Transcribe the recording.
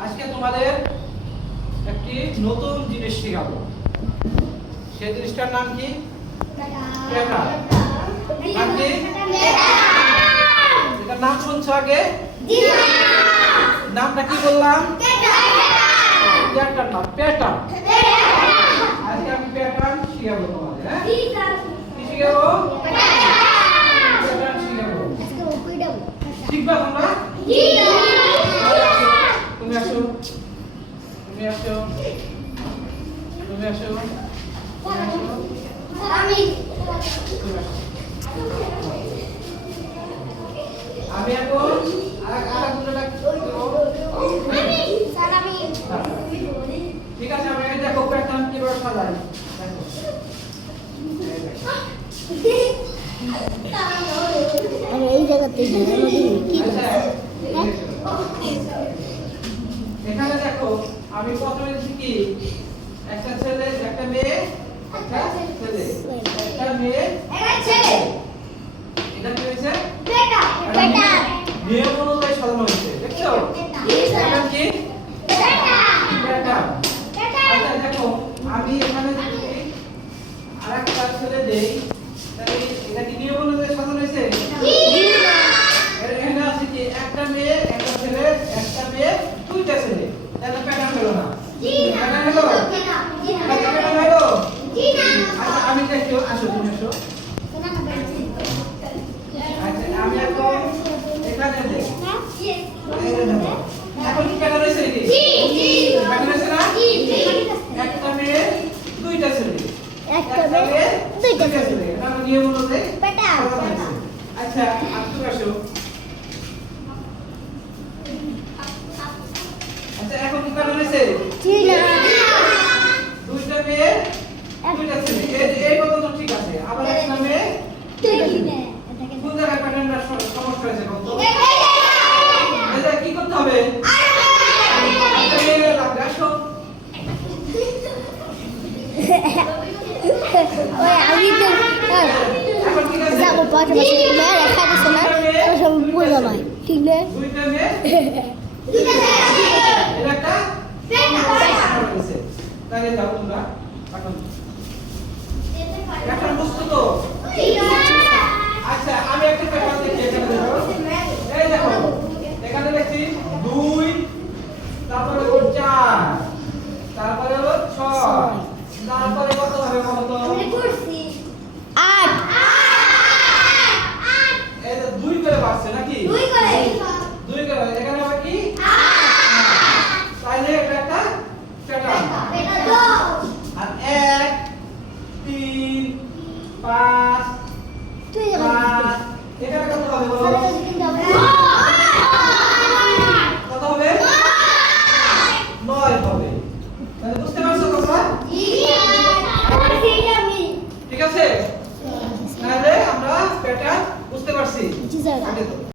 আজকে তোমাদের একটি নতুন জিনিস শেখাবো। সেই জিনিসটার নাম কি? প্যাটার্ন। নাম কি? এটার নাম শুনছো আগে? নামটা কি বললাম? প্যাটার্ন না, প্যাটার্ন। আজকে আমি প্যাটার্ন শিখাবো তোমাদের। হ্যাঁ, কি শিখাবো? প্যাটার্ন শিখাবো। শিখবা তোমরা? তুমি আসো, তুমি আসো, তুমি আসো, আমি এখন ঠিক আছে। আমি দেখো প্যাটার্ন কিভাবে সাজাই। এই জায়গাতে এখানে দেখো আমি প্রথমে শিখি একটা ছেলে, একটা মেয়ে, একটা ছেলে, একটা মেয়ে, একটা ছেলে। এটা কি হয়েছে? নিয়ম অনুযায়ী সাজানো হয়েছে, দেখছো? এটা কি? প্যাটার্ন। আচ্ছা দেখো, আমি এখানে যদি আরেকটা ছেলে দেই, তাহলে এটা কি নিয়ম অনুযায়ী সাজানো হয়েছে? এখানে আছে কি একটা মেয়ে, একটা ছেলে, একটা মেয়ে, দুইটা ছেলে। তাহলে প্যাটার্ন হলো না? প্যাটার্ন হলো? প্যাটার্ন হলো? আচ্ছা আমি দেখো, আসো তুমি আসো। আচ্ছা আমি এখন এখানে দেই। এখন কি প্যাটার্ন হয়েছে কি? প্যাটার্ন হয়েছে না? একটা মেয়ে, দুইটা ছেলে। একটা মেয়ে, দুইটা ছেলে। এটা নিয়ম অনুযায়ী প্যাটার্ন হয়েছে। আচ্ছা আর তুমি আসো। আচ্ছা এখন কি প্যাটার্ন হয়েছে? দুইটা মেয়ে, দুইটা ছেলে। এই কথা তো ঠিক আছে। আবার একটা মেয়ে, কোন জায়গায় প্যাটার্নটা সমস্যা হয়েছে বলতো? এটা কি করতে হবে? একটা মেয়ে লাগবে, আসো। আমি তো এখন ঠিক আছে। যাবো পাশে রেখা দিছে না সব বোঝা ভাই ঠিক না দুইটা মেয়ে, দুইটা ছেলে। এটা একটা প্যাটার্ন হয়েছে। তাহলে যাও তোমরা এখন। প্যাটার্ন বুঝছো তো? আচ্ছা আমি একটা প্যাটার্ন দেখি এখানে দেখো। এই দেখো এখানে দেখছি 2, তারপরে হলো 4, তারপরে হলো 6, তারপরে কত হবে বলো তো? 8 এই যে 2 করে বাড়ছে নাকি? 2 করে এখানে হবে কি? 8। তাহলে এটা একটা প্যাটার্ন। আর 1, 3, 5